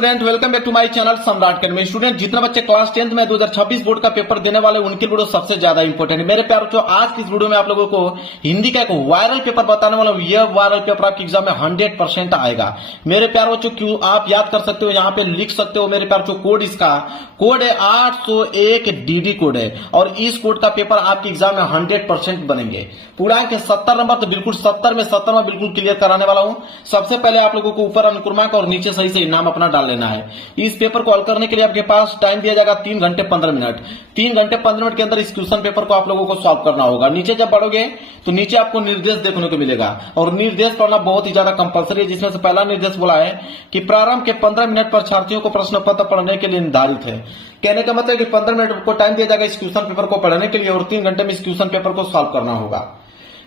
Student, welcome back to my channel Samrat academy. Student, जितने बच्चे class 10th में 2026 board का पेपर देने वाले उनके वीडियो सबसे ज्यादा इंपॉर्टेंट है। मेरे प्यारे बच्चों, आज की इस वीडियो में आप लोगों को हिंदी का एक वायरल पेपर बताने वाला हूं। यह वायरल पेपर आपके एग्जाम में 100% आएगा। मेरे प्यारे बच्चों, क्यों आप याद कर सकते हो, यहाँ पे लिख सकते हो। मेरे प्यारे बच्चों, कोड इसका कोड है 801 DD कोड है और इस कोड का पेपर आपके एग्जाम में 100% बनेंगे। पूर्णांक 70 नंबर, तो बिल्कुल 70 में 70 में बिल्कुल क्लियर कराने वाला हूं। सबसे पहले आप लोगों को ऊपर अनुक्रमांक और नीचे सही से नाम अपना डाल लेना है। इस पेपर को हल करने के लिए आपके पास टाइम दिया जाएगा 3 घंटे 15 मिनट। 3 घंटे 15 मिनट के अंदर इस क्वेश्चन पेपर को आप लोगों को सॉल्व करना होगा। नीचे जब बढ़ोगे तो नीचे आपको निर्देश देखने को मिलेगा और निर्देश पढ़ना बहुत ही ज्यादा कंपलसरी है, जिसमें से पहला निर्देश बोला है कि प्रारंभ के 15 मिनट पर छात्रियों को प्रश्न पत्र पढ़ने के लिए निर्धारित है। कहने का मतलब कि 15 मिनट को टाइम दिया जाएगा इस क्वेश्चन पेपर को पढ़ने के लिए और 3 घंटे में इस क्वेश्चन पेपर को सॉल्व करना होगा।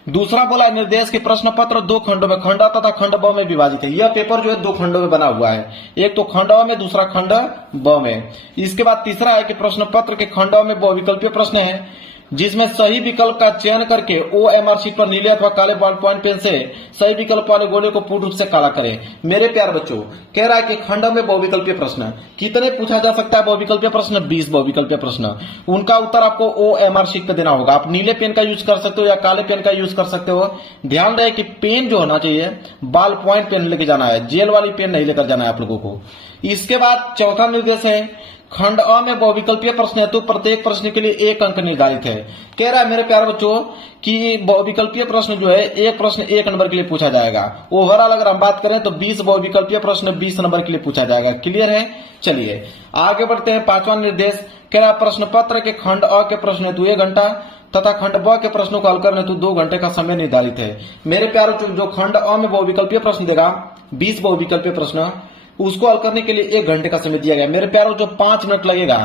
दूसरा बोला निर्देश के प्रश्न पत्र 2 खंडों में, खंड तथा खंड ब में विभाजित है। यह पेपर जो है 2 खंडों में बना हुआ है, एक तो खंड अ में, दूसरा खंड ब में। इसके बाद तीसरा है कि प्रश्न पत्र के खंड अ में बहुविकल्पीय प्रश्न है, जिसमें सही विकल्प का चयन करके OMR शीट पर नीले अथवा काले बॉल पॉइंट पेन से सही विकल्प वाले गोले को पूर्ण रूप से काला करें। मेरे प्यार बच्चों, कह रहा है कि खंड में बहुविकल्पीय प्रश्न कितने पूछा जा सकता है? बहुविकल्पीय प्रश्न 20 बहुविकल्पीय प्रश्न। उनका उत्तर आपको OMR शीट पर देना होगा। आप नीले पेन का यूज कर सकते हो या काले पेन का यूज कर सकते हो। ध्यान रहे कि पेन जो होना चाहिए बॉल पॉइंट पेन लेके जाना है, जेल वाली पेन नहीं लेकर जाना है आप लोगों को। इसके बाद चौथा निर्देश है खंड अ में बहुविकल्पीय प्रश्न है तो प्रत्येक प्रश्न के लिए 1 अंक निर्धारित है। कह रहा है मेरे प्यारे बच्चों कि बहुविकल्पीय प्रश्न जो है एक प्रश्न 1 नंबर के लिए पूछा जाएगा। ओवरऑल अगर हम बात करें तो 20 बहुविकल्पीय प्रश्न 20 नंबर के लिए पूछा जाएगा। क्लियर है? चलिए आगे बढ़ते हैं। 5वां निर्देश कह रहा प्रश्न पत्र के खंड अ के प्रश्न हेतु 1 घंटा तथा खंड ब के प्रश्नों को हल करने हेतु 2 घंटे का समय निर्धारित है। मेरे प्यारे जो खंड अ में बहुविकल्पीय प्रश्न देगा 20 बहुविकल्पीय प्रश्न, उसको हल करने के लिए 1 घंटे का समय दिया गया। मेरे प्यारों जो 5 मिनट लगेगा,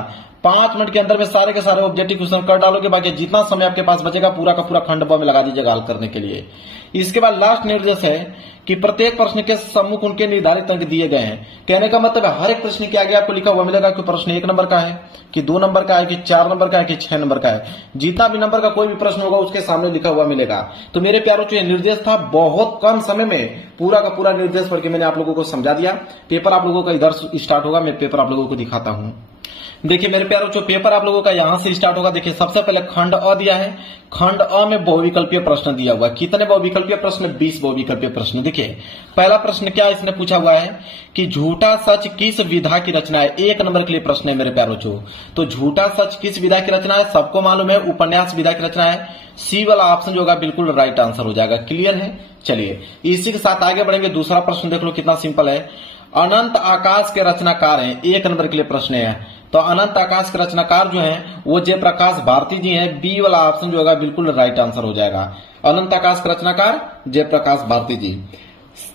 5 मिनट के अंदर में सारे के सारे ऑब्जेक्टिव क्वेश्चन कर डालोगे। बाकी जितना समय आपके पास बचेगा पूरा का पूरा खंड ब में लगा दीजिएगा हल करने के लिए। इसके बाद लास्ट निर्देश है कि प्रत्येक प्रश्न के सम्मुख उनके निर्धारित अंक दिए गए हैं। कहने का मतलब है हर एक प्रश्न के आगे आपको लिखा हुआ मिलेगा कि प्रश्न 1 नंबर का है कि 2 नंबर का है कि 4 नंबर का है कि 6 नंबर का है। जितना भी नंबर का कोई भी प्रश्न होगा उसके सामने लिखा हुआ मिलेगा। तो मेरे प्यारों जो निर्देश था बहुत कम समय में पूरा का पूरा निर्देश पढ़ के मैंने आप लोगों को समझा दिया। पेपर आप लोगों का इधर स्टार्ट होगा, मैं पेपर आप लोगों को दिखाता हूं। देखिए मेरे प्यारों जो पेपर आप लोगों का यहां से स्टार्ट होगा। देखिए सबसे पहले खंड अ दिया है, खंड अ में बहुविकल्पीय प्रश्न दिया हुआ है। कितने बहुविकल्पीय प्रश्न? 20 बहुविकल्पीय प्रश्न। देखिए पहला प्रश्न क्या इसने पूछा हुआ है कि झूठा सच किस विधा की रचना है? 1 नंबर के लिए प्रश्न है मेरे प्यारों जो। तो झूठा सच किस विधा की रचना है? सबको मालूम है उपन्यास विधा की रचना है। सी वाला ऑप्शन जो होगा बिल्कुल राइट आंसर हो जाएगा। क्लियर है? चलिए इसी के साथ आगे बढ़ेंगे। दूसरा प्रश्न देख लो कितना सिंपल है। अनंत आकाश के रचनाकार हैं, 1 नंबर के लिए प्रश्न है। तो अनंत आकाश के रचनाकार जो हैं वो जयप्रकाश भारती जी हैं। बी वाला ऑप्शन जो होगा बिल्कुल राइट आंसर हो जाएगा। अनंत आकाश के रचनाकार जयप्रकाश भारती जी।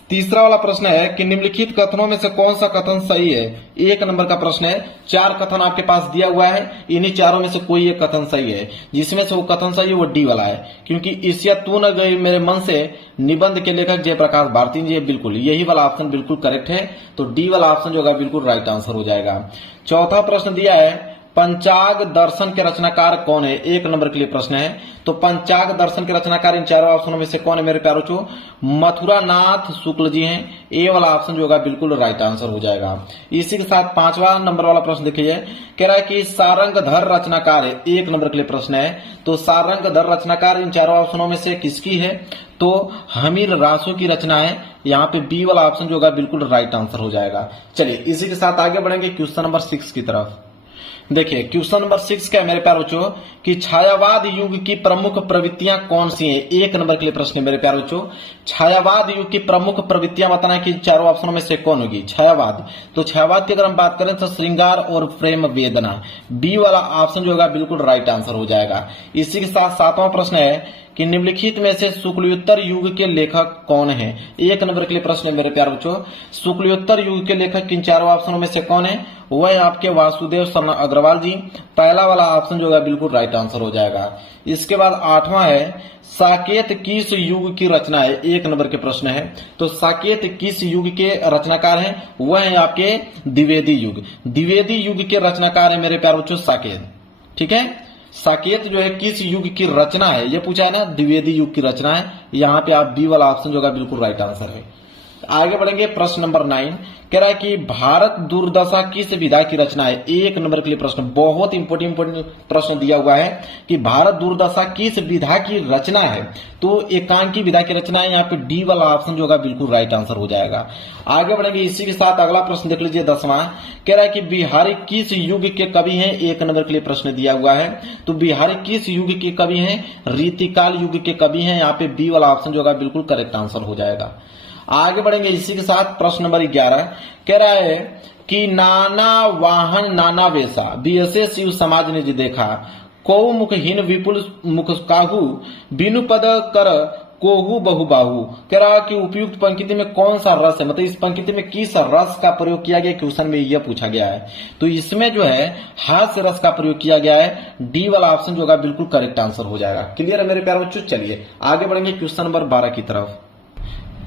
तीसरा वाला प्रश्न है कि निम्नलिखित कथनों में से कौन सा कथन सही है? 1 नंबर का प्रश्न है। 4 कथन आपके पास दिया हुआ है, इन्हीं चारों में से कोई एक कथन सही है। जिसमें से वो कथन सही है वो डी वाला है, क्योंकि इसया तू न गई मेरे मन से निबंध के लेखक जयप्रकाश भारती जी है। बिल्कुल यही वाला ऑप्शन बिल्कुल करेक्ट है। तो डी वाला ऑप्शन जो होगा बिल्कुल राइट आंसर हो जाएगा। चौथा प्रश्न दिया है पंचाग दर्शन के रचनाकार कौन है? 1 नंबर के लिए प्रश्न है। तो पंचाग दर्शन के रचनाकार इन चारों ऑप्शनों में से कौन है मेरे प्यारों चो? मथुरा नाथ शुक्ल जी हैं। ए वाला ऑप्शन जो होगा बिल्कुल राइट आंसर हो जाएगा। इसी के साथ 5वां नंबर वाला प्रश्न देखिए, कह रहा है कि सारंगधर रचनाकार है। 1 नंबर के लिए प्रश्न है। तो सारंगधर रचनाकार इन चारों ऑप्शनों में से किसकी है? तो हमीर रासो की रचना है। यहाँ पे बी वाला ऑप्शन जो होगा बिल्कुल राइट आंसर हो जाएगा। चलिए इसी के साथ आगे बढ़ेंगे क्वेश्चन नंबर 6 की तरफ। देखिए क्वेश्चन नंबर 6 क्या है मेरे प्यारे बच्चों कि छायावाद युग की प्रमुख प्रवृत्तियां कौन सी हैं? 1 नंबर के लिए प्रश्न है मेरे प्यारे बच्चों। छायावाद युग की प्रमुख प्रवृत्तियां बताना कि चारों ऑप्शनों में से कौन होगी? छायावाद। तो छायावाद की अगर हम बात करें तो श्रृंगार और प्रेम वेदना। बी वाला ऑप्शन जो होगा बिल्कुल राइट आंसर हो जाएगा। इसी के साथ 7वां प्रश्न है कि निम्नलिखित में से शुक्लयोत्तर युग के लेखक कौन है? 1 नंबर के लिए प्रश्न है मेरे प्यारे बच्चों। शुक्लयोत्तर युग के लेखक किन चारों ऑप्शनों में से कौन है? वह है आपके वासुदेव शरण अग्रवाल जी। पहला वाला ऑप्शन जो है बिल्कुल राइट आंसर हो जाएगा। इसके बाद 8वां है साकेत किस युग की रचना है? 1 नंबर के प्रश्न है। तो साकेत किस युग के रचनाकार हैं? वह है आपके द्विवेदी युग। द्विवेदी युग के रचनाकार है मेरे प्यारे बच्चों साकेत। ठीक है, साकेत जो है किस युग की रचना है ये पूछा है ना, द्विवेदी युग की रचना है। यहाँ पे आप बी वाला ऑप्शन जो होगा बिल्कुल राइट आंसर है। आगे बढ़ेंगे प्रश्न नंबर 9 कह रहा है कि भारत दुर्दशा किस विधा की रचना है। 1 नंबर के लिए प्रश्न, बहुत इंपोर्टेंट प्रश्न दिया हुआ है कि भारत दुर्दशा किस विधा की रचना है। तो एकांकी विधा की रचना है। यहाँ पे डी वाला ऑप्शन जो होगा बिल्कुल राइट आंसर हो जाएगा। आगे बढ़ेंगे इसी के साथ अगला प्रश्न देख लीजिए 10वां कह रहा है कि बिहारी किस युग के कवि हैं। 1 नंबर के लिए प्रश्न दिया हुआ है। तो बिहारी किस युग के कवि हैं। रीतिकाल युग के कवि हैं। यहाँ पे बी वाला ऑप्शन जो होगा बिल्कुल करेक्ट आंसर हो जाएगा। आगे बढ़ेंगे इसी के साथ प्रश्न नंबर 11 कह रहा है कि नाना वाहन नाना वेशा बीएसए शिव समाज ने जी देखा को मुखहीन विपुल मुख काहू बिनु पद कर कोहू बहुबाहू। कह रहा है कि उपयुक्त पंक्ति में कौन सा रस है, मतलब इस पंक्ति में किस रस का प्रयोग किया गया, क्वेश्चन में यह पूछा गया है। तो इसमें जो है हास्य रस का प्रयोग किया गया है। डी वाला ऑप्शन जो होगा बिल्कुल करेक्ट आंसर हो जाएगा। क्लियर है मेरे प्यारे बच्चों। चलिए आगे बढ़ेंगे क्वेश्चन नंबर 12 की तरफ।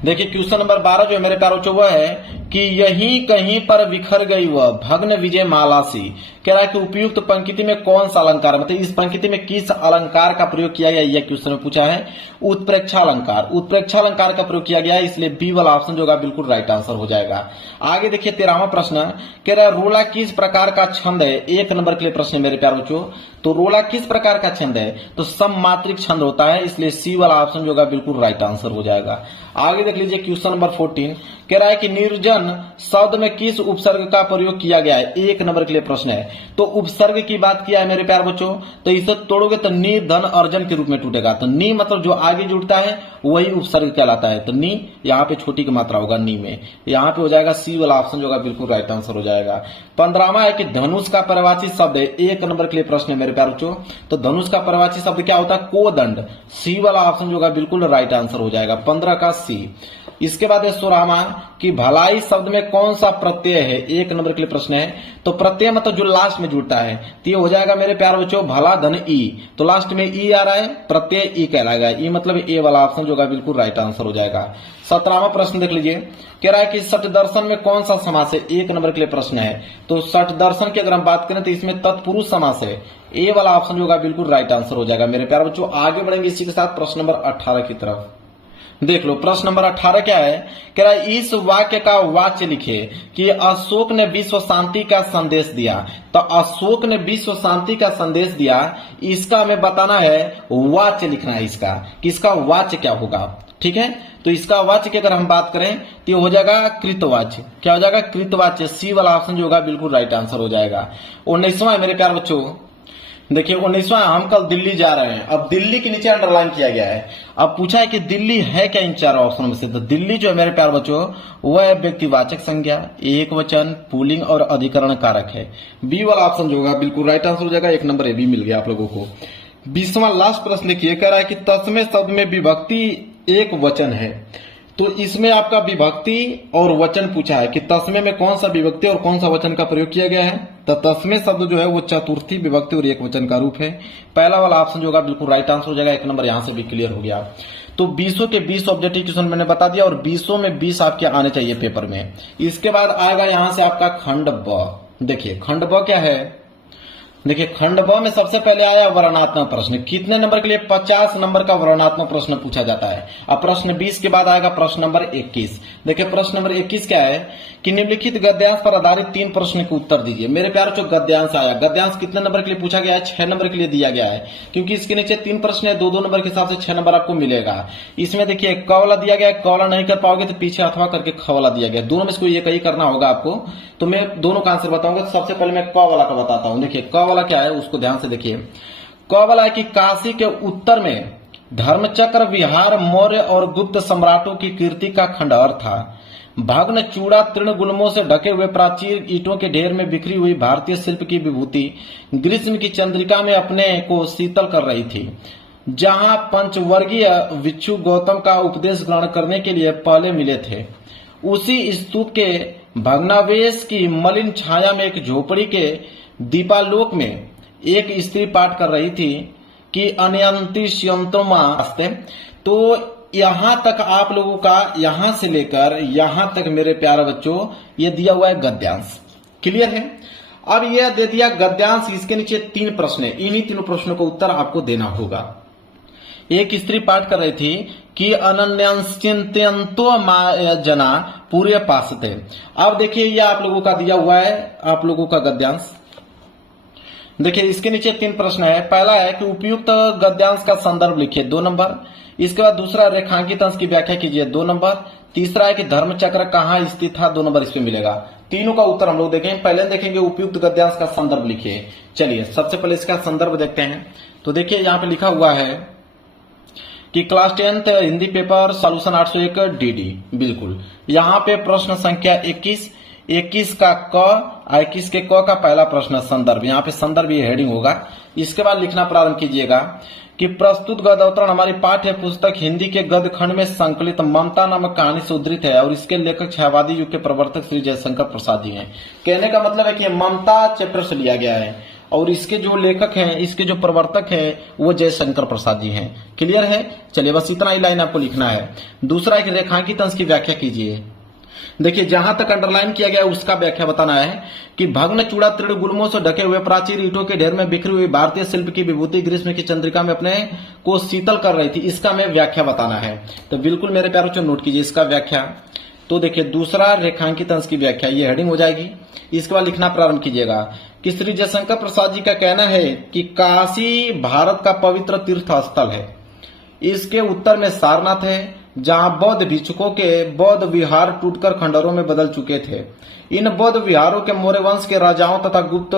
देखिए क्वेश्चन नंबर 12 जो है मेरे प्यारे बच्चों वह है कि यहीं कहीं पर बिखर गई वह भग्न विजय माला सी। कह रहा है कि उपयुक्त पंक्ति में कौन सा अलंकार, मतलब इस पंक्ति में किस अलंकार का प्रयोग किया गया, यह क्वेश्चन में पूछा है। उत्प्रेक्षा अलंकार, उत्प्रेक्षा अलंकार का प्रयोग किया गया है, इसलिए बी वाला ऑप्शन जो होगा बिल्कुल राइट आंसर हो जाएगा। आगे देखिए 13वां प्रश्न कह रहा है रोला किस प्रकार का छंद है। 1 नंबर के लिए प्रश्न मेरे प्यारे बच्चों। तो रोला किस प्रकार का छंद है, तो सममात्रिक छंद होता है, इसलिए सी वाला ऑप्शन जो होगा बिल्कुल राइट आंसर हो जाएगा। आगे देख लीजिए क्वेश्चन नंबर 14 कह रहा है कि निर्जन शब्द में किस उपसर्ग का प्रयोग किया गया है। 1 नंबर के लिए प्रश्न है। तो उपसर्ग की बात किया है मेरे प्यारे बच्चों, तो इसे तोड़ोगे तो नी धन अर्जन के रूप में टूटेगा। तो नी मतलब जो आगे जुड़ता है वही उपसर्ग कहलाता है। तो नी यहाँ पे छोटी की मात्रा होगा नी में, यहाँ पे हो जाएगा सी वाला ऑप्शन जो होगा बिल्कुल राइट आंसर हो जाएगा। 15वां है कि धनुष का पर्यायवाची शब्द है। 1 नंबर के लिए प्रश्न है मेरे प्यारे बच्चों। तो धनुष का पर्यायवाची शब्द क्या होता है, कोदंड। सी वाला ऑप्शन जो होगा बिल्कुल राइट आंसर हो जाएगा। 15 का सी। इसके बाद है 16वां कि भलाई शब्द में कौन सा प्रत्यय है। 1 नंबर के लिए प्रश्न है। तो प्रत्यय मतलब जो लास्ट में जुड़ता है, तो ये हो जाएगा मेरे प्यारे बच्चों भला धन ई। तो लास्ट में ई आ रहा है, प्रत्यय ई कहलाएगा। ई मतलब ए वाला ऑप्शन जो होगा बिल्कुल राइट आंसर हो जाएगा। 17वां प्रश्न देख लीजिए कह रहा है कि सठ दर्शन में कौन सा समास है। 1 नंबर के लिए प्रश्न है। तो सठ दर्शन की अगर हम बात करें तो इसमें तत्पुरुष समास है। ए वाला ऑप्शन जो होगा बिल्कुल राइट आंसर हो जाएगा मेरे प्यारे बच्चों। आगे बढ़ेंगे इसी के साथ प्रश्न नंबर 18 की तरफ। देख लो प्रश्न नंबर 18 क्या है, कह रहा है इस वाक्य का वाच्य लिखे कि अशोक ने विश्व शांति का संदेश दिया। तो अशोक ने विश्व शांति का संदेश दिया, इसका हमें बताना है, वाच्य लिखना है इसका कि इसका वाच्य क्या होगा। ठीक है, तो इसका वाच्य की अगर हम बात करें तो हो जाएगा कृतवाच्य। क्या हो जाएगा, कृतवाच्य। सी वाला ऑप्शन जो होगा बिल्कुल राइट आंसर हो जाएगा। 19वां है मेरे प्यारे बच्चों। देखिए 19वां, हम कल दिल्ली जा रहे हैं। अब दिल्ली के नीचे अंडरलाइन किया गया है। अब पूछा है कि दिल्ली है क्या इन चारों ऑप्शनों में से। तो दिल्ली जो है मेरे प्यारे बच्चों वह है व्यक्तिवाचक संज्ञा, एक वचन, पुल्लिंग और अधिकरण कारक है। बी वाला ऑप्शन जो होगा बिल्कुल राइट आंसर हो जाएगा। 1 नंबर ए भी मिल गया आप लोगों को। 20वां लास्ट प्रश्न देखिए, कह रहा है कि तस्मै शब्द में विभक्ति एक वचन है। तो इसमें आपका विभक्ति और वचन पूछा है कि तस्मै में कौन सा विभक्ति और कौन सा वचन का प्रयोग किया गया है। तो तस्मै शब्द जो है वो चतुर्थी विभक्ति और एक वचन का रूप है। पहला वाला ऑप्शन जो होगा बिल्कुल राइट आंसर हो जाएगा। 1 नंबर यहां से भी क्लियर हो गया। तो 20 के 20 ऑब्जेक्टिव क्वेश्चन मैंने बता दिया और 20 में 20 आपके आने चाहिए पेपर में। इसके बाद आएगा यहां से आपका खंड ब। देखिए खंड ब क्या है। देखिए खंड ब में सबसे पहले आया वर्णनात्मक प्रश्न। कितने नंबर के लिए, 50 नंबर का वर्णनात्मक प्रश्न पूछा जाता है। अब प्रश्न 20 के बाद आएगा प्रश्न नंबर 21। देखिए प्रश्न नंबर 21 क्या है कि निम्नलिखित गद्यांश पर आधारित 3 प्रश्न के उत्तर दीजिए। मेरे प्यारे जो गद्यांश आया, गद्यांश कितने नंबर के लिए पूछा गया है, 6 नंबर के लिए दिया गया है। क्योंकि इसके नीचे 3 प्रश्न है, 2-2 नंबर के हिसाब से 6 नंबर आपको मिलेगा। इसमें देखिए क वाला दिया गया है, क वाला नहीं कर पाओगे तो पीछे अथवा करके ख वाला दिया गया। दोनों में से कोई एक ही करना होगा आपको। तो मैं दोनों का आंसर बताऊंगा। तो सबसे पहले मैं क वाला का बताता हूं। देखिए क वाला क्या है उसको ध्यान से देखिए। क वाला है कि काशी के उत्तर में धर्मचक्र विहार मौर्य और गुप्त सम्राटों की कीर्ति का खंडहर था। भग्न चूड़ा तृण गुल्मों से ढके हुए प्राचीन ईंटों के ढेर में बिखरी हुई भारतीय शिल्प की विभूति ग्रीष्म की चंद्रिका में अपने को शीतल कर रही थी। जहां पंचवर्गीय भिक्षु गौतम का उपदेश ग्रहण करने के लिए पहले मिले थे, उसी स्तूप के भग्नावशेष की मलिन छाया में एक झोपड़ी के दीपालोक में एक स्त्री पाठ कर रही थी कि अनयंती श्यंतोमास्ते। तो यहां तक आप लोगों का, यहां से लेकर यहां तक मेरे प्यारे बच्चों ये दिया हुआ है गद्यांश। क्लियर है। अब यह दे दिया गद्यांश, इसके नीचे 3 प्रश्न है। इन्हीं 3 प्रश्नों का उत्तर आपको देना होगा। एक स्त्री पाठ कर रही थी कि अनन्यंतो जना पूरे पासते। अब देखिए ये आप लोगों का दिया हुआ है, आप लोगों का गद्यांश देखिए, इसके नीचे 3 प्रश्न है। पहला है कि उपयुक्त गद्यांश का संदर्भ लिखिए 2 नंबर। इसके बाद दूसरा रेखांकित अंश की व्याख्या कीजिए 2 नंबर। तीसरा है कि धर्मचक्र कहाँ स्थित था, 2 नंबर इस पे मिलेगा। तीनों का उत्तर हम लोग देखेंगे। पहले देखेंगे उपयुक्त गद्यांश का संदर्भ लिखिए। चलिए सबसे पहले इसका संदर्भ देखते हैं। तो देखिए यहाँ पे लिखा हुआ है कि class 10th Hindi paper solution 801 DD. बिल्कुल यहाँ पे प्रश्न संख्या 21 का क, 21 के क का पहला प्रश्न संदर्भ, यहाँ पे संदर्भ ये हेडिंग होगा। इसके बाद लिखना प्रारंभ कीजिएगा कि प्रस्तुत गद्य अवतरण हमारी पाठ्य पुस्तक हिंदी के गद्य खंड में संकलित ममता नामक कहानी से उद्धृत है और इसके लेखक छायावादी युग के प्रवर्तक श्री जयशंकर प्रसाद जी हैं। कहने का मतलब है कि ममता चैप्टर से लिया गया है और इसके जो लेखक हैं, इसके जो प्रवर्तक हैं वो जयशंकर प्रसाद जी हैं। क्लियर है? चलिए बस इतना ही लाइन आपको लिखना है। दूसरा एक रेखांकित अंश की व्याख्या कीजिए। देखिए जहां तक अंडरलाइन किया गया है उसका व्याख्या बताना है कि भग्न चूड़ा तृण गुल्मों से ढके हुए प्राचीर ईंटों के ढेर में बिखरी हुई भारतीय शिल्प की विभूति ग्रीष्म की चंद्रिका में अपने को शीतल कर रही थी। इसका मैं व्याख्या बताना है। तो बिल्कुल मेरे प्यारों से नोट कीजिए इसका व्याख्या। तो देखिए दूसरा रेखांकित अंश की व्याख्या, ये हेडिंग हो जाएगी। इसके बाद लिखना प्रारंभ कीजिएगा कि श्री जयशंकर प्रसाद जी का कहना है कि काशी भारत का पवित्र तीर्थ स्थल है। इसके उत्तर में सारनाथ है जहां बौद्ध भिक्षुकों के बौद्ध विहार टूटकर खंडरों में बदल चुके थे। इन बौद्ध विहारों के मौर्य वंश के राजाओं तथा गुप्त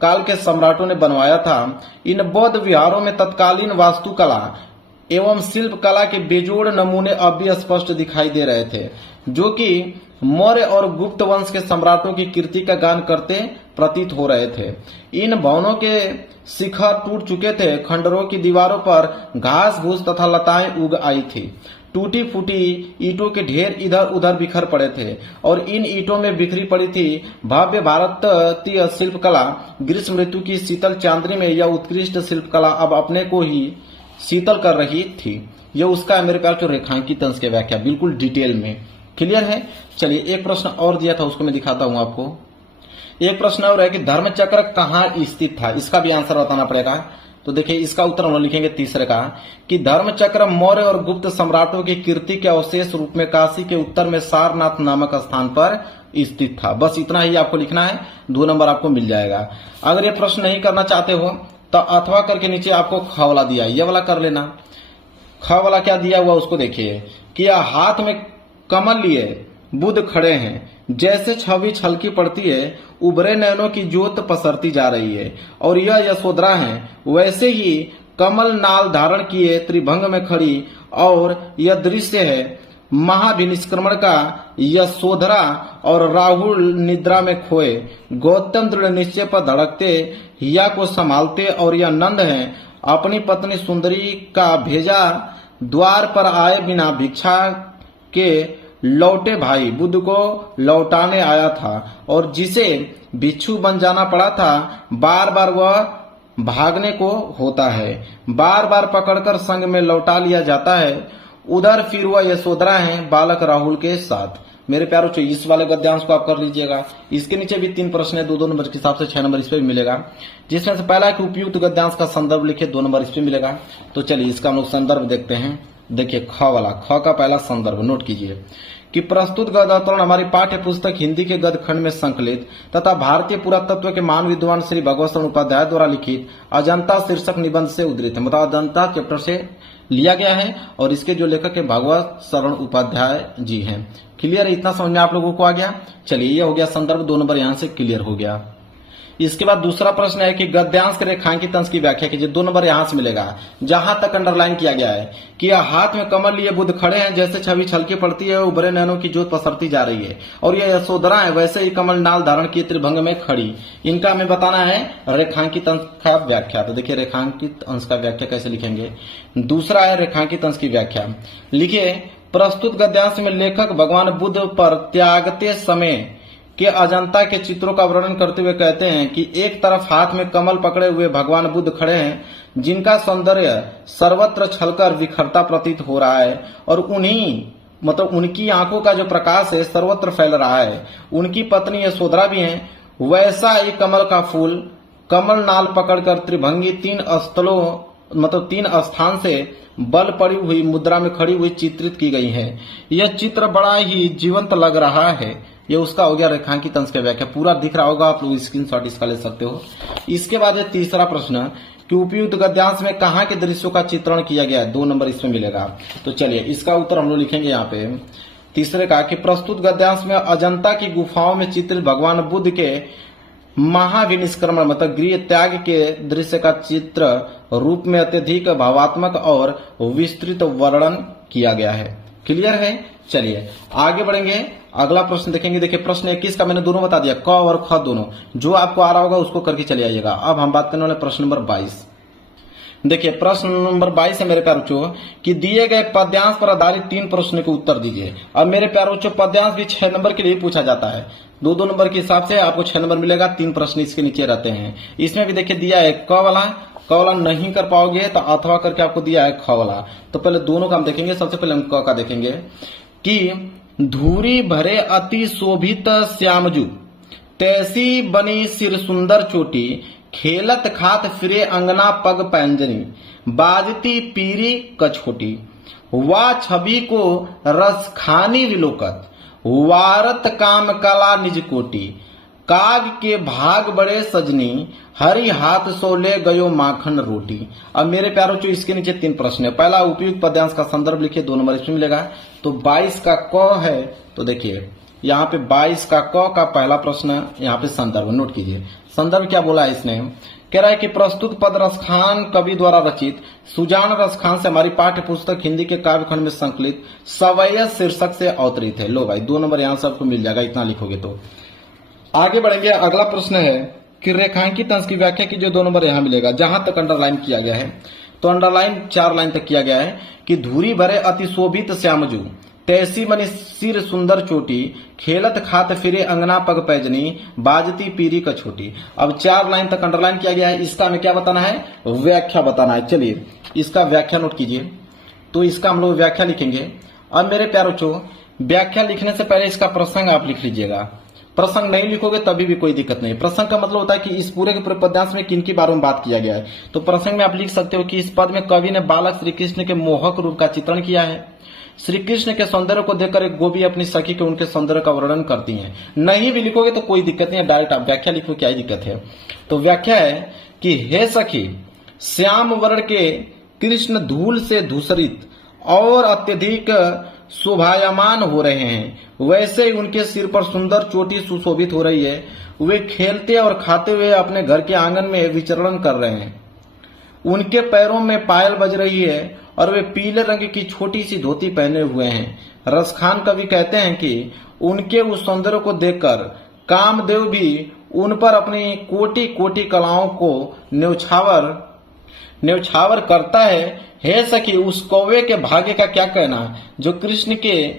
काल के सम्राटों ने बनवाया था। इन बौद्ध विहारों में तत्कालीन वास्तुकला एवं शिल्प कला के बेजोड़ नमूने अब भी स्पष्ट दिखाई दे रहे थे, जो कि मौर्य और गुप्त वंश के सम्राटों की कीर्ति का गान करते प्रतीत हो रहे थे। इन भवनों के शिखर टूट चुके थे। खंडरों की दीवारों पर घास फूस तथा लताएं उग आई थी। टूटी फूटी ईंटों के ढेर इधर उधर बिखर पड़े थे और इन ईंटों में बिखरी पड़ी थी भव्य भारतीय शिल्प कला। ग्रीष्म ऋतु की शीतल चांदनी में यह उत्कृष्ट शिल्प कला अब अपने को ही शीतल कर रही थी। यह उसका मेरे प्यार जो रेखांकित अंश की व्याख्या बिल्कुल डिटेल में। क्लियर है? चलिए एक प्रश्न और दिया था उसको मैं दिखाता हूं आपको। एक प्रश्न और है कि धर्मचक्र कहाँ स्थित था, इसका भी आंसर बताना पड़ेगा। तो देखिए इसका उत्तर हम लिखेंगे तीसरे का कि धर्मचक्र मौर्य और गुप्त सम्राटों की कीर्ति के अवशेष रूप में काशी के उत्तर में सारनाथ नामक स्थान पर स्थित था। बस इतना ही आपको लिखना है, 2 नंबर आपको मिल जाएगा। अगर ये प्रश्न नहीं करना चाहते हो तो अथवा करके नीचे आपको ख वाला दिया है, ये वाला कर लेना। ख वाला क्या दिया हुआ उसको देखिए कि हाथ में कमल लिए बुद्ध खड़े हैं, जैसे छवि छलकी पड़ती है, उभरे नयनों की ज्योत पसरती जा रही है और यह यशोधरा है वैसे ही कमल नाल धारण किए त्रिभंग में खड़ी। और यह दृश्य है महाभिनिष्क्रमण का यशोधरा और राहुल निद्रा में खोए, गौतम दृढ़ निश्चय पर धड़कते हिया को संभालते और यह नंद है अपनी पत्नी सुंदरी का भेजा द्वार पर आए बिना भिक्षा के लौटे भाई बुद्ध को लौटाने आया था और जिसे भिक्षु बन जाना पड़ा था बार बार वह भागने को होता है, बार बार पकड़कर संग में लौटा लिया जाता है। उधर फिर वह यशोधरा है बालक राहुल के साथ। मेरे प्यारों चाहिए इस वाले गद्यांश को आप कर लीजिएगा। इसके नीचे भी 3 प्रश्न है, 2 नंबर के हिसाब से 6 नंबर इस पे भी मिलेगा। जिसमें से पहला कि उपयुक्त गद्यांश का संदर्भ लिखे, 2 नंबर इस पे मिलेगा। तो चलिए इसका हम लोग संदर्भ देखते हैं। देखिए ख वाला, ख का पहला संदर्भ नोट कीजिए कि प्रस्तुत गद्य अवतरण हमारी पाठ्य पुस्तक हिंदी के गद्य खंड में संकलित तथा भारतीय पुरातत्व के महान विद्वान श्री भगवत शरण उपाध्याय द्वारा लिखित अजंता शीर्षक निबंध से उद्धृत है। मतलब अजंता चैप्टर से लिया गया है और इसके जो लेखक है भगवत शरण उपाध्याय जी हैं। क्लियर है? इतना समझ में आप लोगों को आ गया? चलिए ये हो गया संदर्भ, 2 नंबर यहां से क्लियर हो गया। इसके बाद दूसरा प्रश्न है कि गद्यांश के रेखांकित अंश की व्याख्या कीजिए, 2 नंबर यहां से मिलेगा। जहां तक अंडरलाइन किया गया है कि हाथ में कमल लिए बुद्ध खड़े हैं, जैसे छवि छलकी पड़ती है, उभरे नयनों की ज्योत पसरती जा रही है और यह यशोधरा है वैसे ही कमल नाल धारण किए त्रिभंग में खड़ी। इनका हमें बताना है रेखांकित अंश का व्याख्या। तो देखिए रेखांकित अंश का व्याख्या कैसे लिखेंगे। दूसरा है रेखांकित अंश की व्याख्या। लिखिए प्रस्तुत गद्यांश में लेखक भगवान बुद्ध पर त्यागते समय के अजंता के चित्रों का वर्णन करते हुए कहते हैं कि एक तरफ हाथ में कमल पकड़े हुए भगवान बुद्ध खड़े हैं जिनका सौंदर्य सर्वत्र छलकर विखरता प्रतीत हो रहा है और उनकी आंखों का जो प्रकाश है सर्वत्र फैल रहा है। उनकी पत्नी यशोधरा भी हैं, वैसा ही कमल का फूल कमल नाल पकड़कर त्रिभंगी 3 स्थलों मतलब 3 स्थान से बल पड़ी हुई मुद्रा में खड़ी हुई चित्रित की गई है। यह चित्र बड़ा ही जीवंत लग रहा है। ये उसका हो गया रेखांकित अंश का व्याख्या। पूरा दिख रहा होगा, आप लोग स्क्रीनशॉट इसका ले सकते हो। इसके बाद ये तीसरा प्रश्न कि उपयुक्त गद्यांश में कहाँ के दृश्यों का चित्रण किया गया है, 2 नंबर इसमें मिलेगा। तो चलिए इसका उत्तर हम लोग लिखेंगे यहाँ पे। तीसरे का कि प्रस्तुत गद्यांश में अजंता की गुफाओं में चित्रित भगवान बुद्ध के महाविनिष्क्रमण मतलब गृह त्याग के दृश्य का चित्र रूप में अत्यधिक भावात्मक और विस्तृत वर्णन किया गया है। क्लियर है। चलिए आगे बढ़ेंगे, अगला प्रश्न देखेंगे। देखिए प्रश्न 21 का मैंने दोनों बता दिया, क और ख दोनों, जो आपको आ रहा होगा उसको करके चले आइएगा। अब हम बात करने वाले प्रश्न नंबर 22। देखिए प्रश्न नंबर 22 है मेरे प्यारे बच्चों कि दिए गए पद्यांश पर आधारित 3 प्रश्नों के उत्तर दीजिए। अब मेरे प्यारे बच्चों पद्यांश भी 6 नंबर के लिए पूछा जाता है, 2-2 नंबर के हिसाब से आपको 6 नंबर मिलेगा। 3 प्रश्न इसके नीचे रहते हैं। इसमें भी देखिए दिया है क वाला नहीं कर पाओगे तो अथवा करके आपको दिया है ख वाला। तो पहले दोनों का हम देखेंगे। सबसे पहले हम क का देखेंगे कि धूरी भरे अति शोभित श्यामजू, तैसी बनी सिर सुंदर चोटी, खेलत खात फिरे अंगना पग पैंजनी, बाजती पीरी कछोटी, वा छवि को रस खानी विलोकत, वारत काम कला निज कोटी, काग के भाग बड़े सजनी, हरि हाथ सो ले गयो माखन रोटी। अब मेरे प्यारों चो इसके नीचे 3 प्रश्न है। पहला उपयुक्त पद्यांश का संदर्भ लिखिए, 2 नंबर इसमें मिलेगा। तो 22 का क है, तो देखिए यहाँ पे 22 का क का पहला प्रश्न, यहाँ पे संदर्भ नोट कीजिए। संदर्भ क्या बोला है इसने, कह रहा है कि प्रस्तुत पद रसखान कवि द्वारा रचित सुजान रसखान से हमारी पाठ्य पुस्तक हिंदी के काव्य खंड में संकलित सवैया शीर्षक से अवतरित है। लो भाई 2 नंबर यहाँ सबको मिल जाएगा, इतना लिखोगे तो। आगे बढ़ेंगे, अगला प्रश्न है कि रेखांकित अंश की व्याख्या की, जो 2 नंबर यहाँ मिलेगा। जहां तक अंडरलाइन किया गया है, तो अंडरलाइन 4 लाइन तक किया गया है कि धूरी भरे अति शोभित श्यामजू, तैसी बनी सिर सुंदर चोटी, खेलत खात फिरे अंगना पग पैजनी, बाजती पीरी कछोटी। अब 4 लाइन तक अंडरलाइन किया गया है। इसका हमें क्या बताना है, व्याख्या बताना है। चलिए इसका व्याख्या नोट कीजिए। तो इसका हम लोग व्याख्या लिखेंगे। अब मेरे प्यारों चो व्याख्या लिखने से पहले इसका प्रसंग आप लिख लीजिएगा। प्रसंग नहीं लिखोगे तभी भी कोई दिक्कत नहीं। प्रसंग का मतलब होता है कि इस पूरे के पूरे पद्यांश में किन की बारे में बात किया गया है। तो प्रसंग में आप लिख सकते हो कि इस पद में कवि ने बालक श्री कृष्ण के मोहक रूप का चित्रण किया है। श्री कृष्ण के सौंदर्य को देखकर एक गोपी अपनी सखी के उनके सौंदर्य का वर्णन करती है। नहीं भी लिखोगे तो कोई दिक्कत नहीं है, डायरेक्ट आप व्याख्या लिखो, क्या ही दिक्कत है। तो व्याख्या है कि हे सखी, श्याम वर्ण के कृष्ण धूल से धूसरित और अत्यधिक शोभायमान हो रहे हैं, वैसे ही उनके सिर पर सुंदर चोटी सुशोभित हो रही है। वे खेलते और खाते हुए अपने घर के आंगन में विचरण कर रहे हैं। उनके पैरों में पायल बज रही है और वे पीले रंग की छोटी सी धोती पहने हुए हैं। रसखान कवि कहते हैं कि उनके उस सौंदर्य को देखकर कामदेव भी उन पर अपनी कोटि कोटि कलाओं को न्यौछावर करता है। हे सखी, उस कौवे के भाग्य का क्या कहना जो कृष्ण के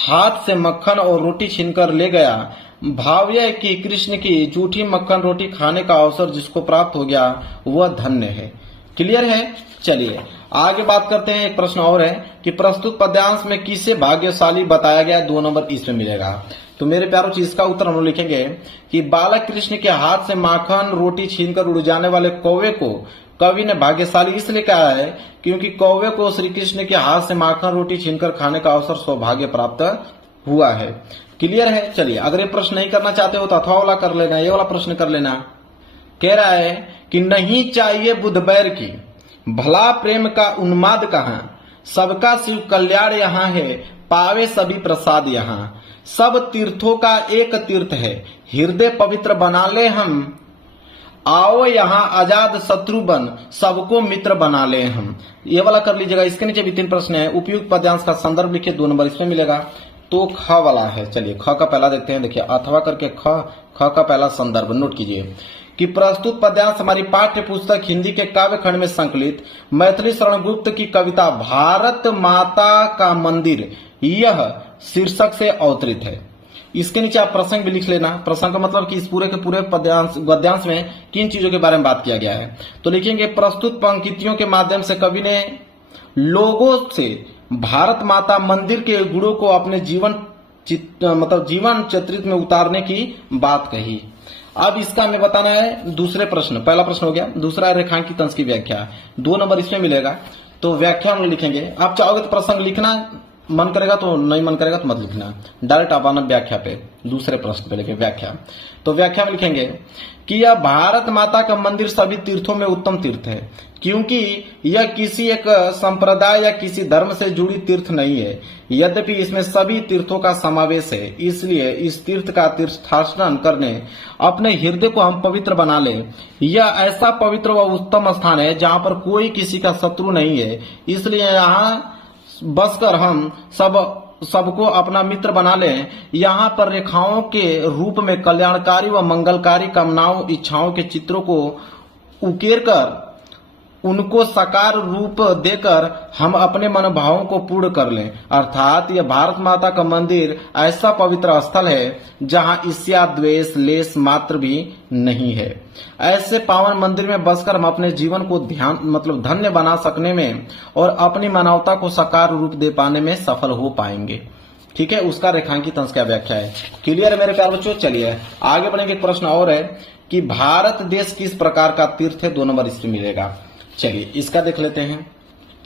हाथ से मक्खन और रोटी छीनकर ले गया। भाव यह कि कृष्ण की जूठी मक्खन रोटी खाने का अवसर जिसको प्राप्त हो गया वह धन्य है। क्लियर है। चलिए आगे बात करते हैं। एक प्रश्न और है कि प्रस्तुत पद्यांश में किसे भाग्यशाली बताया गया, 2 नंबर इसमें मिलेगा। तो मेरे प्यारों चीज इसका उत्तर हम लिखेंगे कि बालक कृष्ण के हाथ से माखन रोटी छीनकर उड़ जाने वाले कौवे को कवि ने भाग्यशाली इसलिए कहा है क्योंकि कौवे को श्री कृष्ण के हाथ से माखन रोटी छीनकर खाने का अवसर सौभाग्य प्राप्त हुआ है। क्लियर है। चलिए अगर ये प्रश्न नहीं करना चाहते हो तो अथवा वाला कर लेना, ये वाला प्रश्न कर लेना। कह रहा है कि नहीं चाहिए बुध बैर की, भला प्रेम का उन्माद कहां, सबका शिव कल्याण यहाँ है, पावे सभी प्रसाद यहाँ। सब तीर्थों का एक तीर्थ है, हृदय पवित्र बना ले हम, आओ यहाँ आजाद शत्रु बन, सबको मित्र बना ले हम। ये वाला कर लीजिएगा। इसके नीचे भी 3 प्रश्न है। उपयुक्त पद्यांश का संदर्भ लिखिए, 2 नंबर इसमें मिलेगा। तो ख वाला है। चलिए ख का पहला देखते हैं। देखिए अथवा करके ख का पहला संदर्भ नोट कीजिए कि प्रस्तुत पद्यांश हमारी पाठ्य पुस्तक हिंदी के काव्य खंड में संकलित मैथिली शरण गुप्त की कविता भारत माता का मंदिर यह शीर्षक से अवतरित है। इसके नीचे आप प्रसंग भी लिख लेना। प्रसंग का मतलब कि इस पूरे के पूरे गद्यांश में किन चीजों के बारे में बात किया गया है। तो लिखेंगे प्रस्तुत पंक्तियों के माध्यम से कवि ने लोगों से भारत माता मंदिर के गुणों को अपने जीवन चित्रित में उतारने की बात कही। अब इसका हमें बताना है दूसरे प्रश्न, पहला प्रश्न हो गया, दूसरा है रेखांकित अंश की व्याख्या, 2 नंबर इसमें मिलेगा। तो व्याख्या हम लिखेंगे, आप चाहोगे तो प्रसंग लिखना, मन करेगा तो, नहीं मन करेगा तो मत लिखना, डायरेक्ट आप आना व्याख्या पे, दूसरे प्रश्न पे लिखे व्याख्या। तो व्याख्या में लिखेंगे कि यह भारत माता का मंदिर सभी तीर्थों में उत्तम तीर्थ है, क्योंकि यह किसी एक संप्रदाय या किसी धर्म से जुड़ी तीर्थ नहीं है, यद्यपि इसमें सभी तीर्थों का समावेश है। इसलिए इस तीर्थ का तीर्थाटन करने अपने हृदय को हम पवित्र बना लें। यह ऐसा पवित्र व उत्तम स्थान है जहाँ पर कोई किसी का शत्रु नहीं है, इसलिए यहाँ बसकर हम सबको अपना मित्र बना लें। यहाँ पर रेखाओं के रूप में कल्याणकारी व मंगलकारी कामनाओं इच्छाओं के चित्रों को उकेर कर उनको साकार रूप देकर हम अपने मनोभावों को पूर्ण कर लें। अर्थात यह भारत माता का मंदिर ऐसा पवित्र स्थल है जहाँ ईर्ष्या द्वेष लेस मात्र भी नहीं है। ऐसे पावन मंदिर में बसकर हम अपने जीवन को धन्य बना सकने में और अपनी मानवता को साकार रूप दे पाने में सफल हो पाएंगे। ठीक है, उसका रेखांकित अंश क्या व्याख्या है। क्लियर है मेरे प्यार बच्चों। चलिए आगे बढ़ेंगे। एक प्रश्न और है कि भारत देश किस प्रकार का तीर्थ है, 2 नंबर इसमें मिलेगा। चलिए इसका देख लेते हैं।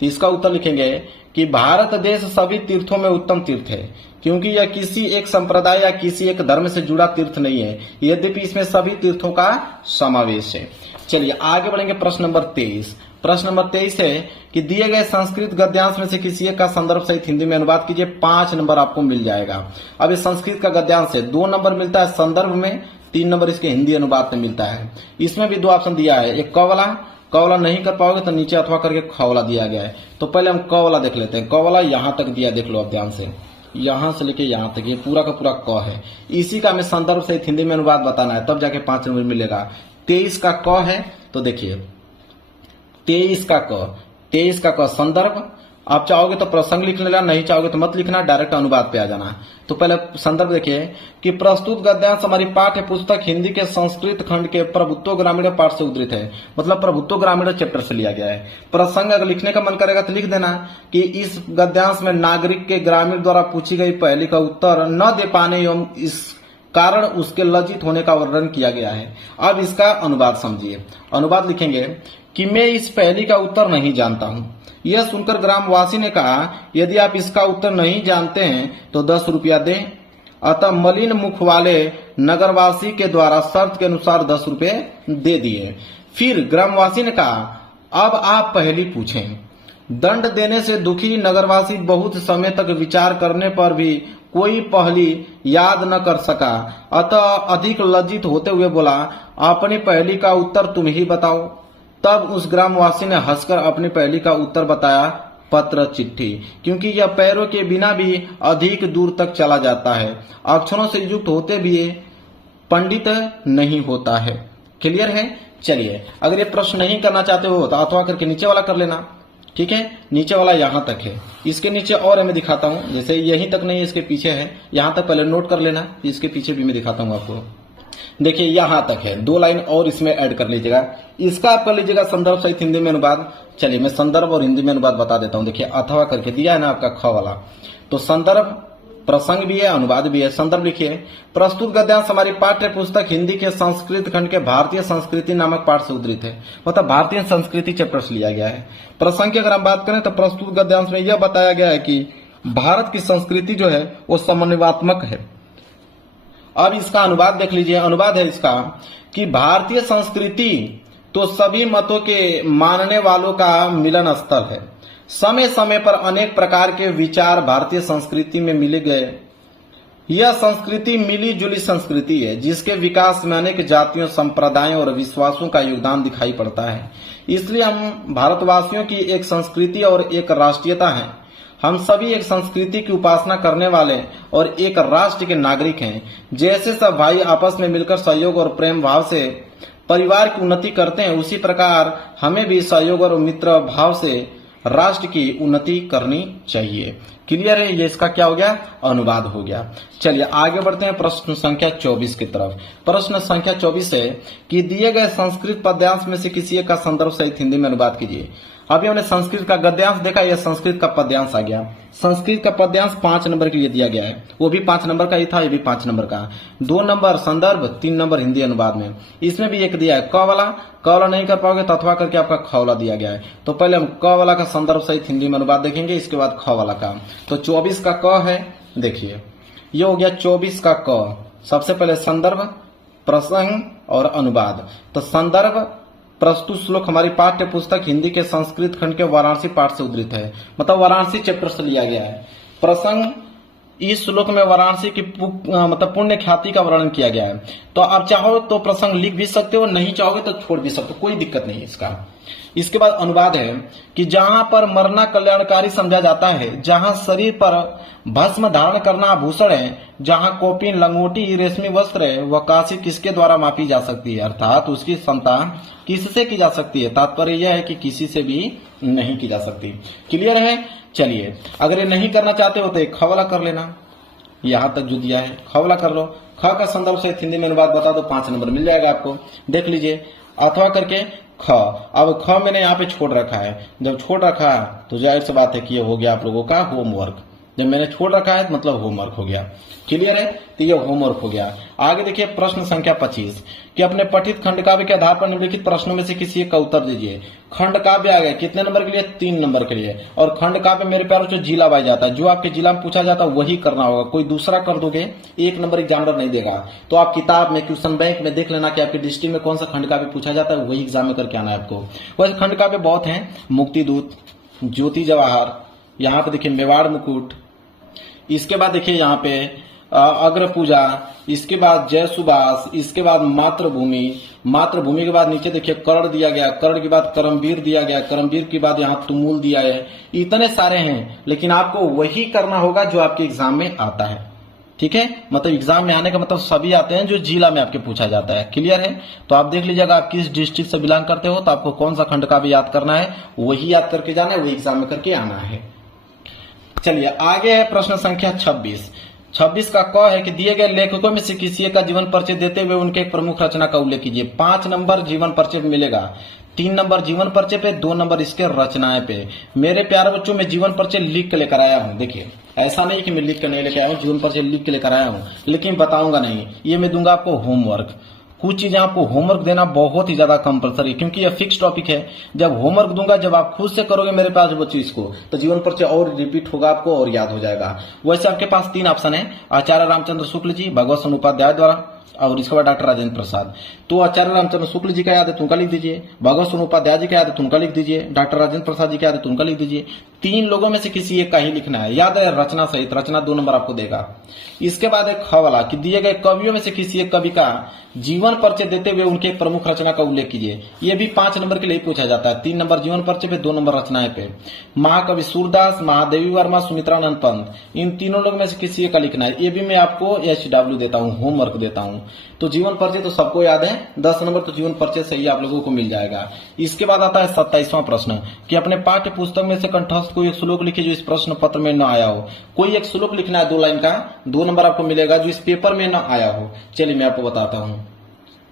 इसका उत्तर लिखेंगे कि भारत देश सभी तीर्थों में उत्तम तीर्थ है, क्योंकि यह किसी एक संप्रदाय या किसी एक धर्म से जुड़ा तीर्थ नहीं है, यद्यपि इसमें सभी तीर्थों का समावेश है। चलिए आगे बढ़ेंगे। प्रश्न नंबर 23। प्रश्न नंबर 23 है कि दिए गए संस्कृत गद्यांश में से किसी एक का संदर्भ सहित हिंदी में अनुवाद कीजिए, 5 नंबर आपको मिल जाएगा। अब इस संस्कृत का गद्यांश है, 2 नंबर मिलता है संदर्भ में, 3 नंबर इसके हिंदी अनुवाद में मिलता है। इसमें भी 2 ऑप्शन दिया है, एक क वाला नहीं कर पाओगे तो नीचे अथवा करके ख वाला दिया गया है। तो पहले हम क वाला देख लेते हैं। क वाला यहाँ तक दिया, देख लो आप ध्यान से, यहाँ से लेके यहाँ तक ये पूरा का पूरा क है। इसी का हमें संदर्भ सहित हिंदी में अनुवाद बताना है, तब जाके 5 नंबर मिलेगा। 23 का क है, तो देखिए 23 का क संदर्भ। आप चाहोगे तो प्रसंग लिख लेना, नहीं चाहोगे तो मत लिखना, डायरेक्ट अनुवाद पे आ जाना। तो पहले संदर्भ देखिए कि प्रस्तुत गद्यांश हमारी पाठ्य पुस्तक हिंदी के संस्कृत खंड के प्रभुत्व ग्रामीण पाठ से उद्धृत है, मतलब प्रभुत्व ग्रामीण चैप्टर से लिया गया है। प्रसंग अगर लिखने का मन करेगा तो लिख देना कि इस गद्यांश में नागरिक के ग्रामीण द्वारा पूछी गई पहेली का उत्तर न दे पाने एवं इस कारण उसके लज्जित होने का वर्णन किया गया है। अब इसका अनुवाद समझिए। अनुवाद लिखेंगे कि मैं इस पहेली का उत्तर नहीं जानता हूँ। यह सुनकर ग्रामवासी ने कहा, यदि आप इसका उत्तर नहीं जानते हैं तो 10 रुपया दें। अतः मलिन मुख वाले नगरवासी के द्वारा शर्त के अनुसार 10 रुपये दे दिए। फिर ग्रामवासी ने कहा, अब आप पहेली पूछें। दंड देने से दुखी नगरवासी बहुत समय तक विचार करने पर भी कोई पहेली याद न कर सका, अतः अधिक लज्जित होते हुए बोला, अपनी पहेली का उत्तर तुम ही बताओ। तब उस ग्रामवासी ने हंसकर अपनी पहेली का उत्तर बताया, पत्र चिट्ठी, क्योंकि यह पैरों के बिना भी अधिक दूर तक चला जाता है, अक्षरों से युक्त होते भी पंडित नहीं होता है। क्लियर है। चलिए अगर ये प्रश्न नहीं करना चाहते हो तो अथवा करके नीचे वाला कर लेना। ठीक है, नीचे वाला यहाँ तक है, इसके नीचे और मैं दिखाता हूँ, जैसे यहीं तक नहीं इसके पीछे है, यहाँ तक पहले नोट कर लेना, इसके पीछे भी मैं दिखाता हूँ आपको। देखिए यहाँ तक है, 2 लाइन और इसमें ऐड कर लीजिएगा। इसका आप कर लीजिएगा संदर्भ सहित हिंदी में अनुवाद। चलिए मैं संदर्भ और हिंदी में अनुवाद बता देता हूँ। देखिए अथवा करके दिया है ना आपका ख वाला, तो संदर्भ प्रसंग भी है, अनुवाद भी है। संदर्भ लिखिए, प्रस्तुत गद्यांश हमारी पाठ्य पुस्तक हिंदी के संस्कृत खंड के भारतीय संस्कृति नामक पाठ से उद्धृत है, मतलब भारतीय संस्कृति चैप्टर से लिया गया है। प्रसंग की अगर हम बात करें तो प्रस्तुत गद्यांश में यह बताया गया है कि भारत की संस्कृति जो है वो समन्वयात्मक है। अब इसका अनुवाद देख लीजिए। अनुवाद है इसका कि भारतीय संस्कृति तो सभी मतों के मानने वालों का मिलन स्थल है। समय समय पर अनेक प्रकार के विचार भारतीय संस्कृति में मिले गए। यह संस्कृति मिली जुली संस्कृति है, जिसके विकास में अनेक जातियों, संप्रदायों और विश्वासों का योगदान दिखाई पड़ता है। इसलिए हम भारतवासियों की एक संस्कृति और एक राष्ट्रीयता है। हम सभी एक संस्कृति की उपासना करने वाले और एक राष्ट्र के नागरिक हैं। जैसे सब भाई आपस में मिलकर सहयोग और प्रेम भाव से परिवार की उन्नति करते हैं, उसी प्रकार हमें भी सहयोग और मित्र भाव से राष्ट्र की उन्नति करनी चाहिए। क्लियर है, ये इसका क्या हो गया, अनुवाद हो गया। चलिए आगे बढ़ते हैं प्रश्न संख्या 24 की तरफ। प्रश्न संख्या 24 है कि दिए गए संस्कृत पद्यांश में से किसी एक का संदर्भ सहित हिंदी में अनुवाद कीजिए। अभी हमने संस्कृत का गद्यांश देखा, यह संस्कृत का पद्यांश आ गया। संस्कृत का पद्यांश 5 नंबर के लिए दिया गया है, वो भी 5 नंबर का ही था, ये भी 5 नंबर का। 2 नंबर संदर्भ, 3 नंबर हिंदी अनुवाद में। इसमें भी एक दिया है क वाला नहीं कर पाओगे तो अथवा करके आपका ख वाला दिया गया है। तो पहले हम क वाला का संदर्भ सहित हिंदी में अनुवाद देखेंगे, इसके बाद ख वाला का। तो 24 का क है, देखिए ये हो गया 24 का क। सबसे पहले संदर्भ, प्रसंग और अनुवाद। तो संदर्भ, प्रस्तुत श्लोक हमारी पाठ्य पुस्तक हिंदी के संस्कृत खंड के वाराणसी पाठ से उद्धृत है, मतलब वाराणसी चैप्टर से लिया गया है। प्रसंग, इस श्लोक में वाराणसी की मतलब पुण्य ख्याति का वर्णन किया गया है। तो आप चाहो तो प्रसंग लिख भी सकते हो, नहीं चाहोगे तो छोड़ भी सकते हो, कोई दिक्कत नहीं है इसका। इसके बाद अनुवाद है कि जहां पर मरना कल्याणकारी समझा जाता है, जहां शरीर पर भस्म धारण करना आभूषण है, जहां कौपीन, लंगोटी, रेशमी वस्त्र है, वह काशी किसके द्वारा मापी जा सकती है, अर्थात उसकी क्षमता किससे की जा सकती है। तात्पर्य यह है कि किसी से भी नहीं की जा सकती। क्लियर है। चलिए अगर ये नहीं करना चाहते हो तो एक ख वाला कर लेना, यहां तक जो दिया है ख वाला कर लो। ख का संदर्भ से हिंदी में अनुवाद बता दो, 5 नंबर मिल जाएगा आपको, देख लीजिए। अथवा करके ख, अब ख मैंने यहाँ पे छोड़ रखा है, जब छोड़ रखा है तो जाहिर सी बात है कि ये हो गया आप लोगों का होमवर्क। जब मैंने छोड़ रखा है मतलब होमवर्क हो गया। क्लियर है, तो ये होमवर्क हो गया। आगे देखिए प्रश्न संख्या 25 कि अपने पठित खंड काव्य के आधार पर निम्नलिखित प्रश्नों में से किसी एक का उत्तर दीजिए। खंड काव्य आ गया कितने नंबर के लिए, 3 नंबर के लिए। और खंड काव्य मेरे प्यारों जो जिला वाइज जाता है, जो आपके जिला में पूछा जाता है वही करना होगा, कोई दूसरा कर दोगे 1 नंबर एग्जामिनर नहीं देगा। तो आप किताब में, क्वेश्चन बैंक में देख लेना कि आपके डिस्ट्रिक्ट में कौन सा खंड काव्य पूछा जाता है, वही एग्जाम में करके आना है आपको। वैसे खंड काव्य बहुत है, मुक्ति दूत, ज्योति जवाहर, यहाँ पे देखिए मेवाड़ मुकुट, इसके बाद देखिए यहाँ पे अग्र पूजा, इसके बाद जय सुभाष, इसके बाद मातृभूमि, मातृभूमि के बाद नीचे देखिए कर्ण दिया गया, कर्ण के बाद करमवीर दिया गया, करमवीर के बाद यहाँ तुमुल दिया है। इतने सारे हैं, लेकिन आपको वही करना होगा जो आपके एग्जाम में आता है। ठीक है, मतलब एग्जाम में आने का मतलब सभी आते हैं जो जिला में आपके पूछा जाता है। क्लियर है, तो आप देख लीजिएगा आप किस डिस्ट्रिक्ट से बिलोंग करते हो तो आपको कौन सा खंड का भी याद करना है, वही याद करके जाना है, वही एग्जाम में करके आना है। चलिए आगे है प्रश्न संख्या 26। 26 का क है कि दिए गए लेखकों में से किसी एक का जीवन परिचय देते हुए उनके एक प्रमुख रचना का उल्लेख कीजिए। 5 नंबर जीवन परिचय मिलेगा, 3 नंबर जीवन परिचय पे, 2 नंबर इसके रचनाएं पे। मेरे प्यारे बच्चों में जीवन परिचय लिख के लेकर आया हूँ। देखिए ऐसा नहीं कि मैं लिख कर नहीं लेकर आया हूँ, जीवन परिचय लिख के लेकर आया हूँ, लेकिन बताऊंगा नहीं, ये मैं दूंगा आपको होमवर्क। कुछ चीजें आपको होमवर्क देना बहुत ही ज्यादा कंपलसरी, क्योंकि ये फिक्स टॉपिक है। जब होमवर्क दूंगा, जब आप खुद से करोगे मेरे पास बच्चों इसको, तो जीवन परिचय और रिपीट होगा आपको और याद हो जाएगा। वैसे आपके पास 3 ऑप्शन है, आचार्य रामचंद्र शुक्ल जी, भगवत सन उपाध्याय द्वारा, और इसके बाद डॉक्टर राजेंद्र प्रसाद। तो आचार्य रामचंद्र शुक्ल जी का याद है तो उनका लिख दीजिए, भगवत सन उपाध्याय जी का याद है तो उनका लिख दीजिए, डॉक्टर राजेंद्र प्रसाद जी का याद है तो उनका लिख दीजिए। 3 लोगों में से किसी एक का ही लिखना है, याद है, रचना सहित। रचना 2 नंबर आपको देगा। इसके बाद एक ख वाला कि दिए गए कवियों में से किसी एक कवि का जीवन परिचय देते हुए उनके एक प्रमुख रचना का उल्लेख कीजिए। ये भी 5 नंबर के लिए पूछा जाता है, 3 नंबर जीवन परिचय पे, 2 नंबर रचनाएं पे। महाकवि सूरदास, महादेवी वर्मा, सुमित्रानंद पंत, इन तीनों लोगों में से किसी एक का लिखना है। ये भी मैं आपको HW देता हूँ, होमवर्क देता हूँ। तो जीवन परिचय तो सबको याद है, 10 नंबर तो जीवन परिचय से ही आप लोगों को मिल जाएगा। इसके बाद आता है 27वां प्रश्न कि अपने पाठ्य पुस्तक में से कंठस्थ कोई एक श्लोक लिखिए जो इस प्रश्न पत्र में न आया हो। कोई एक श्लोक लिखना है 2 लाइन का, 2 नंबर आपको मिलेगा जो इस पेपर में न आया हो। चलिए मैं आपको बताता हूँ।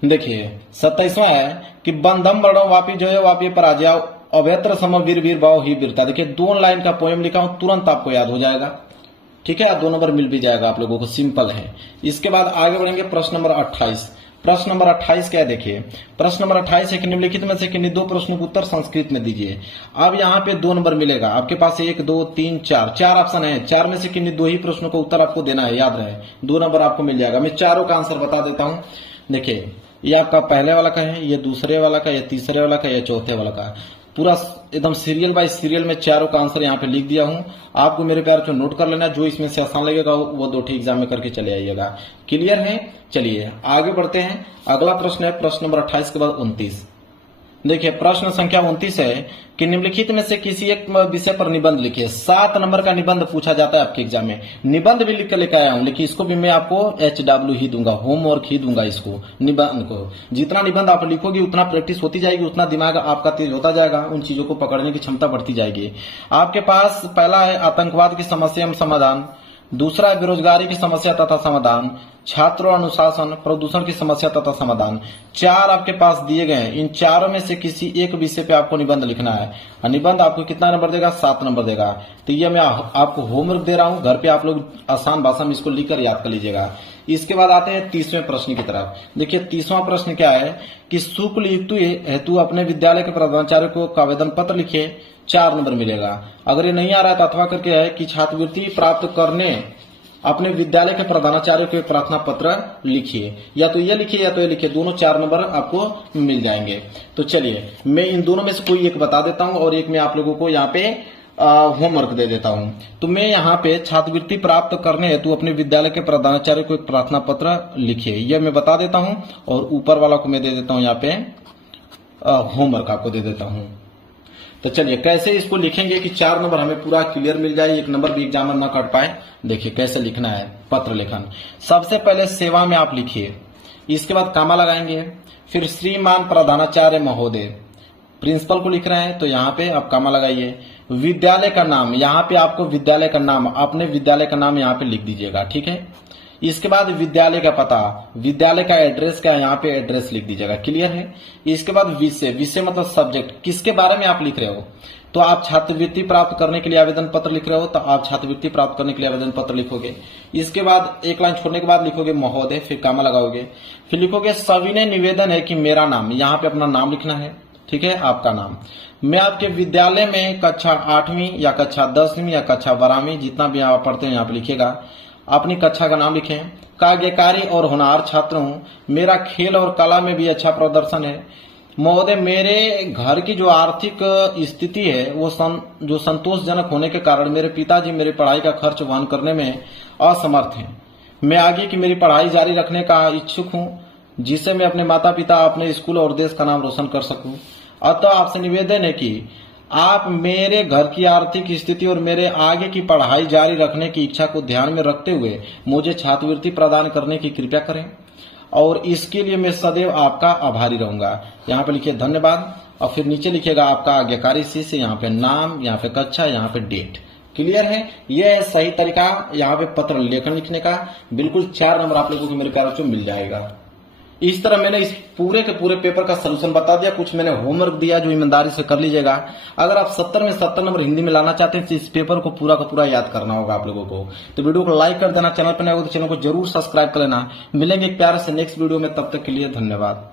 देखिए 27वां है कि बंधम वर्णम वापी जो है वापी पराजय अवैत्र सम वीर वीर भाव ही वीरता। देखिए 2 लाइन का पोएम लिखा हूं, तुरंत आपको याद हो जाएगा। ठीक है, 2 नंबर मिल भी जाएगा आप लोगों को, सिंपल है। इसके बाद आगे बढ़ेंगे प्रश्न नंबर 28। प्रश्न नंबर 28 क्या है, देखिए प्रश्न नंबर 28 है कि निम्नलिखित में से किन्हीं 2 प्रश्नों के उत्तर संस्कृत में दीजिए। अब यहाँ पे 2 नंबर मिलेगा आपके पास, 1 2 3 4 ऑप्शन है, 4 में से किन्हीं 2 ही प्रश्नों का उत्तर आपको देना है, याद रहे, 2 नंबर आपको मिल जाएगा। मैं चारों का आंसर बता देता हूँ। देखिए ये आपका पहले वाला का है, ये दूसरे वाला का, ये तीसरे वाला का, ये चौथे वाला का, पूरा एकदम सीरियल बाय सीरियल में चारों का आंसर यहाँ पे लिख दिया हूँ। आपको मेरे प्यार को नोट कर लेना, जो इसमें से आसान लगेगा वो 2 एग्जाम में करके चले आइएगा। क्लियर है, चलिए आगे बढ़ते हैं। अगला प्रश्न है प्रश्न नंबर 28 के बाद 29। देखिए प्रश्न संख्या 29 है कि निम्नलिखित में से किसी एक विषय पर निबंध लिखिए। 7 नंबर का निबंध पूछा जाता है आपके एग्जाम में। निबंध भी लिख कर लेकर आया हूं, लेकिन इसको भी मैं आपको HW ही दूंगा, होमवर्क ही दूंगा इसको, निबंध को। जितना निबंध आप लिखोगे उतना प्रैक्टिस होती जाएगी, उतना दिमाग आपका तेज होता जाएगा, उन चीजों को पकड़ने की क्षमता बढ़ती जाएगी। आपके पास पहला है आतंकवाद की समस्या एवं समाधान, दूसरा है बेरोजगारी की समस्या तथा समाधान, छात्र अनुशासन, प्रदूषण की समस्या तथा समाधान। 4 आपके पास दिए गए हैं। इन चारों में से किसी एक विषय पे आपको निबंध लिखना है। निबंध आपको कितना नंबर देगा? 7 नंबर देगा। तो ये मैं आपको होमवर्क दे रहा हूं, घर पे आप लोग आसान भाषा में इसको लिखकर याद कर लीजिएगा। इसके बाद आते हैं 30वें प्रश्न की तरफ। देखिए 30वां प्रश्न क्या है कि शुल्क हेतु अपने विद्यालय के प्रधानाचार्य को आवेदन पत्र लिखे, 4 नंबर मिलेगा। अगर ये नहीं आ रहा है तो अथवा करके है कि छात्रवृत्ति प्राप्त करने अपने विद्यालय के प्रधानाचार्य को एक प्रार्थना पत्र लिखिए, या तो ये लिखिए या तो ये लिखिए, दोनों 4 नंबर आपको मिल जाएंगे। तो चलिए मैं इन दोनों में से कोई एक बता देता हूं और एक मैं आप लोगों को यहाँ पे होमवर्क दे देता हूं। तो मैं यहाँ पे छात्रवृत्ति प्राप्त करने हेतु अपने विद्यालय के प्रधानाचार्य को एक प्रार्थना पत्र लिखिए, यह मैं बता देता हूं और ऊपर वाला को मैं दे देता हूं यहाँ पे होमवर्क आपको दे देता हूं। तो चलिए कैसे इसको लिखेंगे कि 4 नंबर हमें पूरा क्लियर मिल जाए, 1 नंबर भी एग्जामर ना कट पाए। देखिए कैसे लिखना है पत्र लेखन। सबसे पहले सेवा में आप लिखिए, इसके बाद कामा लगाएंगे, फिर श्रीमान प्रधानाचार्य महोदय, प्रिंसिपल को लिख रहे हैं तो यहाँ पे आप कामा लगाइए। विद्यालय का नाम, यहाँ पे आपको विद्यालय का नाम, अपने विद्यालय का नाम यहाँ पे लिख दीजिएगा, ठीक है। इसके बाद विद्यालय का पता, विद्यालय का एड्रेस क्या, यहाँ पे एड्रेस लिख दीजिएगा, क्लियर है। इसके बाद विषय मतलब सब्जेक्ट, किसके बारे में आप लिख रहे हो। तो आप छात्रवृत्ति प्राप्त करने के लिए आवेदन पत्र लिख रहे हो तो आप छात्रवृत्ति प्राप्त करने के लिए आवेदन पत्र लिखोगे। इसके बाद एक लाइन छोड़ने के बाद लिखोगे महोदय, फिर कामा लगाओगे, फिर लिखोगे सविनय निवेदन है कि मेरा नाम, यहाँ पे अपना नाम लिखना है, ठीक है, आपका नाम। मैं आपके विद्यालय में कक्षा 8वीं या कक्षा 10वीं या कक्षा 12वीं, जितना भी आप पढ़ते हैं यहाँ पे लिखेगा, अपनी कक्षा का नाम लिखें। कार्यकारी और होनहार छात्र हूं, मेरा खेल और कला में भी अच्छा प्रदर्शन है। महोदय मेरे घर की जो आर्थिक स्थिति है वो जो संतोषजनक होने के कारण मेरे पिताजी मेरी पढ़ाई का खर्च वहन करने में असमर्थ हैं। मैं आगे की मेरी पढ़ाई जारी रखने का इच्छुक हूं, जिससे मैं अपने माता पिता, अपने स्कूल और देश का नाम रोशन कर सकूं। अतः आपसे निवेदन है कि आप मेरे घर की आर्थिक स्थिति और मेरे आगे की पढ़ाई जारी रखने की इच्छा को ध्यान में रखते हुए मुझे छात्रवृत्ति प्रदान करने की कृपया करें, और इसके लिए मैं सदैव आपका आभारी रहूंगा। यहाँ पे लिखिए धन्यवाद, और फिर नीचे लिखिएगा आपका आज्ञाकारी शिष्य, यहाँ पे नाम, यहाँ पे कक्षा, यहाँ पे डेट। क्लियर है, यह है सही तरीका यहाँ पे पत्र लेखन लिखने का। बिल्कुल 4 नंबर आप लोगों को मेरे प्यारे बच्चों मिल जाएगा। इस तरह मैंने इस पूरे के पूरे पेपर का सलूशन बता दिया, कुछ मैंने होमवर्क दिया जो ईमानदारी से कर लीजिएगा। अगर आप 70 में 70 नंबर हिंदी में लाना चाहते हैं तो इस पेपर को पूरा का पूरा याद करना होगा आप लोगों को। तो वीडियो को लाइक कर देना, चैनल पर नए हो तो चैनल को जरूर सब्सक्राइब कर लेना। मिलेंगे एक प्यारे से नेक्स्ट वीडियो में, तब तक के लिए धन्यवाद।